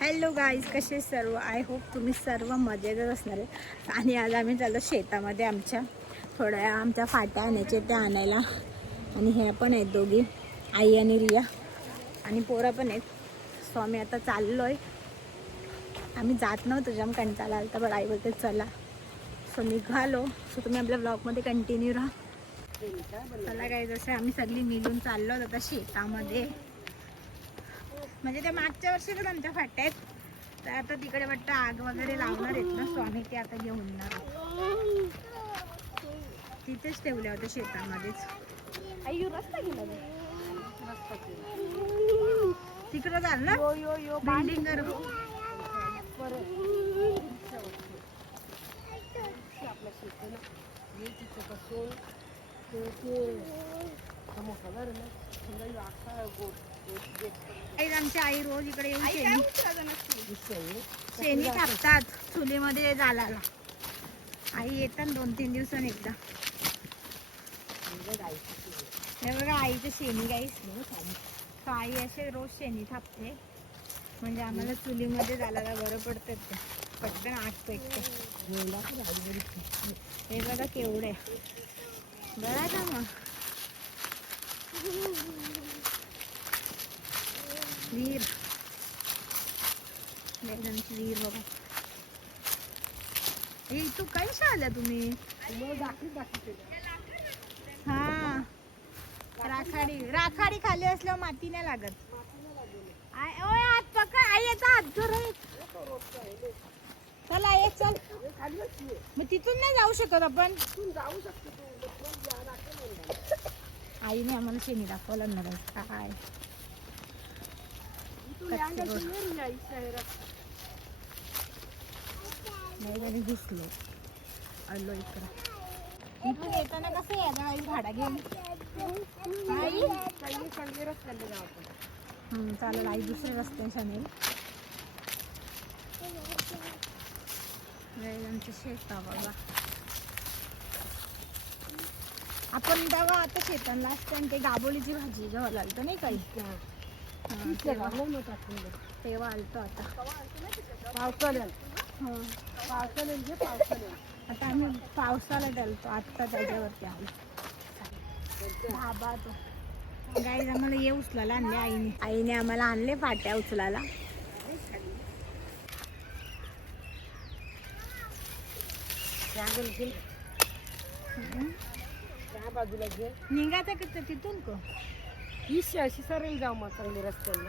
Hello guys, कसे सर्व. I hope तुम्ही सर्व मजेतच असणार आहे. आणि आज आम्ही चाललो शेतामध्ये आमच्या थोड्या आमच्या फाट्या आणायचे त्या आणायला. आणि ह्या पण आहेत दोघी, आई आणि रिया, आणि पोरा पण आहेत. सो आम्ही आता चाललो आहे. आम्ही जात नव्हतो, जाम कंटाळा आला तर आई बोलते चला. सो निघालो. सो तुम्ही आपल्या ब्लॉगमध्ये कंटिन्यू राहा. चला काय, जसं आम्ही सगळी मिळून चाललो आता शेतामध्ये. म्हणजे त्या मागच्या वर्षी पण आमच्या फाट्या आहेत, तर आता तिकडे वाटतं आग वगैरे लावणार आहेत ना, सो आम्ही ते आता घेऊन येणार आहोत. तिथेच ठेवल्या होत्या शेतामध्येच. तिकडं झालं ना बिल्डिंग आमची आई रोज इकडे येऊन शेणी कापतात चुलीमध्ये जालाला. आई येतात 2-3 दिवसांनी एकदा. हे बघा आईचं शेणी गाईस. तर आई असे रोज शेणी थापते, म्हणजे आम्हाला चुलीमध्ये जायला बरं पडतं. ते पटकन आग पेटते. हे बघा केवढे बरं का मग. वीर वीर बघा. हे तू काय आल्या तुम्ही? हा, राखाडी खाली असल्यावर माती नाही लागत. हात पकड, आई येतात हात धर. चला ये, चल. मग तिथून नाही जाऊ शकत आपण? आईने आम्हाला शेणी दाखवलं ना काय. नाही दिसलो आलो इकडं. इथून येताना कसं यायचं आई भाडा घेऊन? आई चालेल, आई दुसऱ्या रस्त्याने सांगेल. आमचं शेत बघा. आपण तेव्हा आता शेतांना असतं आणि ते गाबोलीची भाजी जेव्हा लागतं नाही काही, तेव्हा आलतो. आता आता आम्ही पावसाला चालतो. आत्ता त्याच्यावरती आलो. धाबा तो गाईज आम्हाला ये उचलायला आणले आईने आम्हाला आणले फाट्या उचलायला. बाजूला घे. निघायचं का तिथून को अशी सरळ जाऊ मग चांगली रस्त्याला.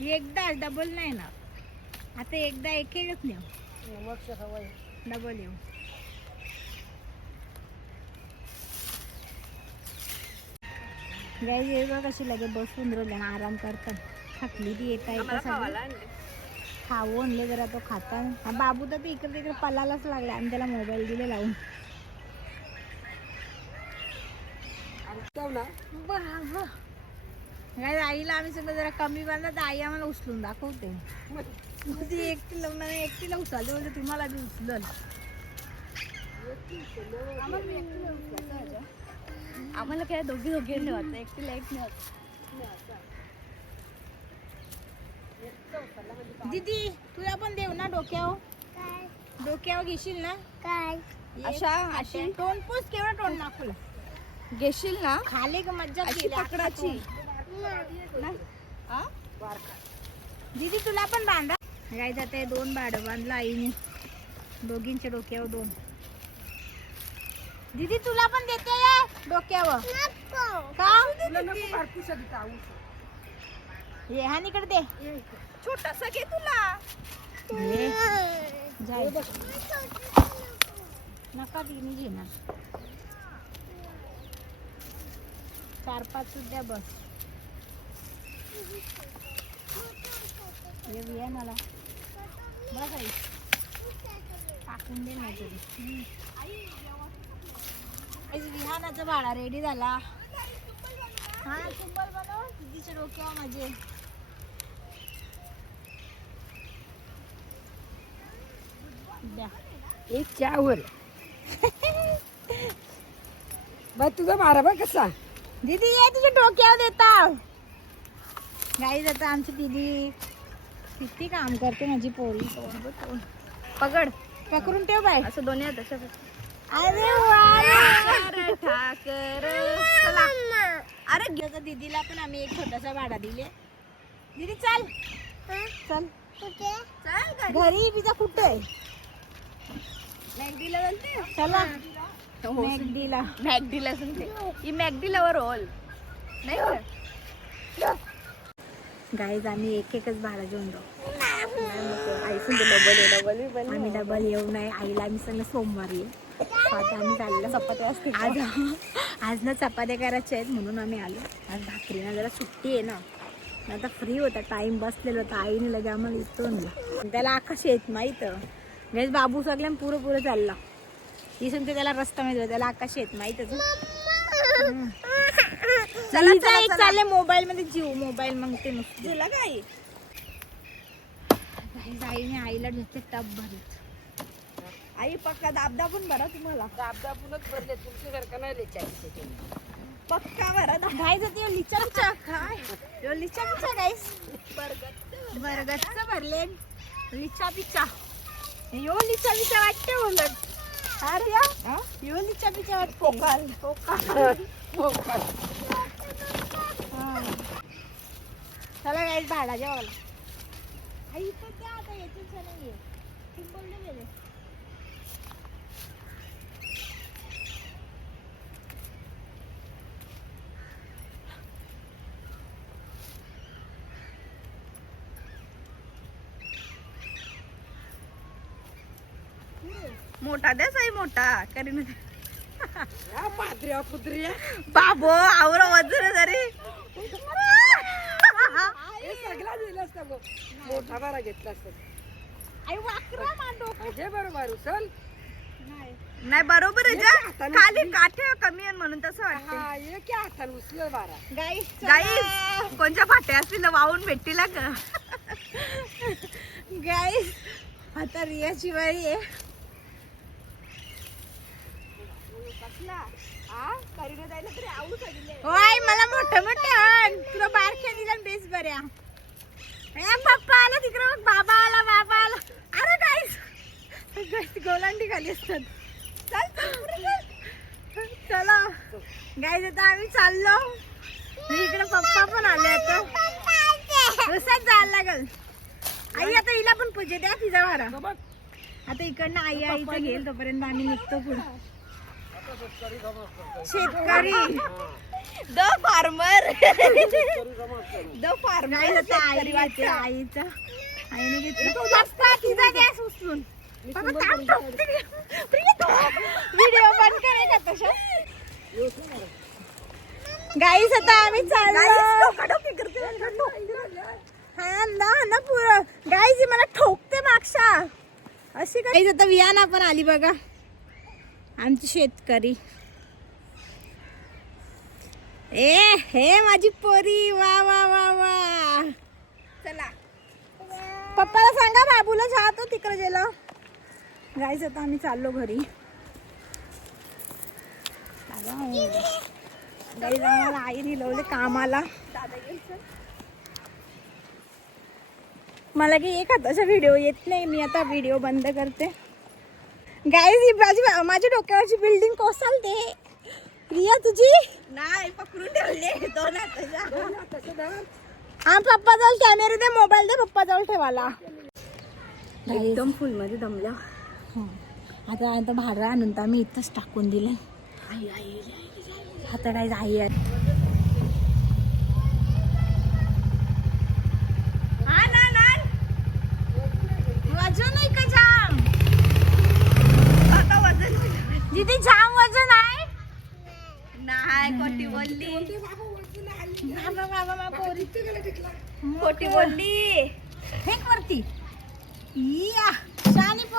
एकदा डबल नाही ना, आता एकदा एकच नेऊ, डबल येऊ. गाईज हे बघ कशी लगे बसून राहिले ना, आराम करतात. थकली ती येता खाऊ आणले जरा तो खाता. बाबू तर इकडे तिकडे पलालाच लागला आणि त्याला मोबाईल दिले लावून. आईला आम्ही सगळं जरा कमी बांधला तर आई आम्हाला उचलून दाखवते. ती एकटीला उचलते, बोलते तुम्हाला बी उचलल. आम्हाला काय दोघी ठेवायचं, एकटीला एक नाही. दीदी तुला पण देऊ ना डोक्यावर घेशील ना? काय अशा तोंड पूस, केवढं तोंड नाखूल घेशील ना? खाली का मज्जा पकडाची. दीदी तुला पण बांधा. काय जाते 2 बाड बांधला आईने, दोघींच्या डोक्यावर 2. दीदी तुला पण देते डोक्यावर का? ये हानीकडे दे, छोटासा घे तुला. नका तिने घेणार. 4-5 सुद्धा बस. ये मला बस आई टाकून दे नाही तरी. विहानाचा भाडा रेडी झाला. हा कुंबल बनव दीदीच्या डोक्यावर माझे. द्या. एक चावल बघ तुझा मारा बघ कसा. दीदी ये तुझ्या डोक्यावर देता. गाईज आता आमची दीदी किती काम करते माझी पोरी. पकड पकडून ठेव बाय. असं दोन्ही हात अशा अरे वा. ठाकर. अरे आता दीदीला पण आम्ही एक छोटासा भाडा दिले. दीदी चल चल चल घरी तिचा कुठे आहे. मॅगडीला चालते. चला मॅगडीला. मॅगडीला सांगते ही मॅगडीला वर रोल नाही का. गाईज आम्ही एक एकच भाडा घेऊन जाऊ. आई डबल आम्ही डबल येऊ नाही. आईला आम्ही सांग सोमवारी आता आम्ही चाललो. चपात्या असते आज ना चपात्या करायच्या आहेत म्हणून आम्ही आलो. आज भाकरीना जरा सुट्टी आहे ना. आता फ्री होता टाइम बसलेला होता. आईने लगे आम्हाला इथून त्याला आकाश येत माहीत. म्हणजे बाबू सगळ्या पुरं चालला. इथून ते त्याला रस्ता माहिती त्याला आकाश येत माहीतच. एक चालले मोबाईल मध्ये जीव मोबाईल मग ते नुसतं तुला काय आईने आईला नुसते टप भरत. आई पक्का दाबदाबून भरा तुम्हाला. दाबदाबूनच भरले तुमच्यासारखं नाही लेचायचे. पक्का भरा. गाईज आता लिचाचा काय लिचाचा गाईस बरगतचं भरले. लिचा पिचा यो लिचा पिचा वाटते उलट. अरे या यो लिचा पिचा वाटते. पोकाल चला गाईस भाडा जेवायला. आई पण त्या आता याच्याच नाहीये. सिंपलने गेले. मोठा द्या साई मोठा करीन पात्र्या पुत्र्या बाबो आवर वजन जरी हे सगळा दिला असता गो. मोठा बारा घेतला असता. आई वाकरा मांडो. अजय बरोबर उचल. नाही बरोबर आहे जा. खाली काठे कमी आहे म्हणून तसं वाटतं. हा ये की हाताने उचल बारा. गाईस गाईस कोणत्या फाट्या असतील वाहून भेटतील का. गाईस आता रियाची वारी आहे. होय मला मोठं मोठं तुला बारक्या दिला बेस बऱ्या. पप्पा आला तिकडे मग बाबा आला. अरे गाईस गोलांडी खाली असतात. चला गाईस आता आम्ही चाललो. इकडे पप्पा पण आले. आता रस्त्यात जायला लागल. आई आता हिला पण पूजे द्या तिचा वारा. आता इकडनं आईचं घेईल तोपर्यंत आम्ही निघतो पुढे. शेतकरी द फार्मर आईचं आईने घेतलं. तिचा गॅस उचलून व्हिडिओ बंद करायचा तशा. गाईस आता आम्ही चाललो. हा ना पुरं गाईस मला ठोकते मागच्या अशी. गाईस आता वियाना पण आली बघा आमची शेतकरी. हे माझी पोरी. वा वा वा वा. चला पप्पाला सांगा बाबूला जातो तिकडे गेला. गाईस आता आम्ही चाललो घरी. गाईस आम्हाला आई निलवले कामाला. मला की एक हाताचा व्हिडिओ येत नाही. मी आता व्हिडिओ बंद करते. गाईस माझ्या डोक्यावरची बिल्डिंग कोसळते. रिया तुझी नाही पकडून ठेवले दोन हाताचा. हा पप्पा जवळ कॅमेरा दे. मोबाईल दे पप्पा जवळ ठेवायला. एकदम फुल मध्ये दमल्या. आता भाडं आणून तर आम्ही इथंच टाकून दिलं. आता काय आई आहे. वजन आहे का जाम. आता वजन दीदी जाम वजन आहे. नाही खोटी बोलली. बाबा पोरी खोटी बोलली. फेक वरती. या शानी पण